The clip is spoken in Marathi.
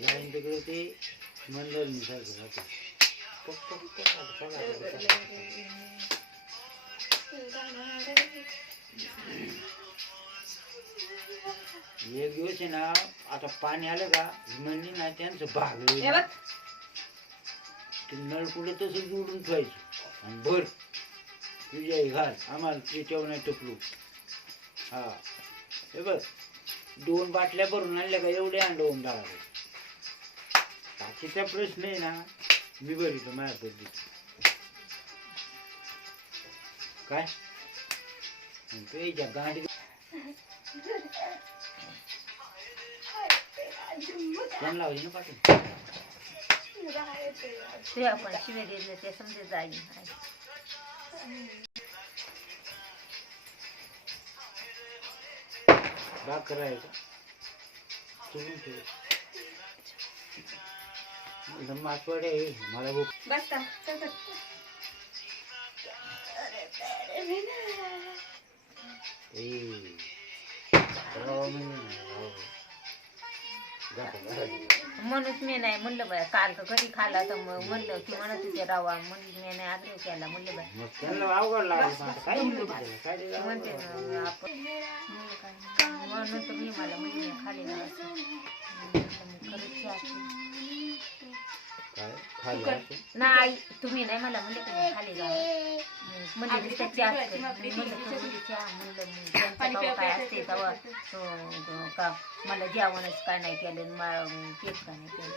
लाईन तिकडे ते मंडळ सारखं एक दिवस आहे ना आता पाणी आलं का म्हणली ना त्यांचं भागलं ते नळ कुठं तसंच उडून ठेवायचं आणि भर तुझ्या घाल आम्हाला त्याच्यावर नाही टपलो. हा हे बघ 2 बाटल्या भरून आणल्या का एवढे अंड होऊन टाकावे. बाकीचा प्रश्न आहे ना मी भरितो माझ्या पद्धती काय तुझ्या गाडी त्यांना लावायची ना पाठवून ते आपण शिवे दिले ते समजे जाईल. बाग करायचं मासवड आहे मला भूक बसता म्हणूनच मी नाही म्हणलं बाय काल तर कधी खाला तर मग म्हणलं की म्हणत होते रवा म्हणलं मी नाही आग्रह केला म्हणलं बाय म्हणते ना आपण म्हणून तर मी मला म्हणजे मी खाली खरंच नाही तुम्ही नाही मला म्हणले की मी खाली जावं म्हणजे चहा म्हणलं काय असते तेव्हा का मला जेवणच काय नाही केलं केक काय नाही केलं.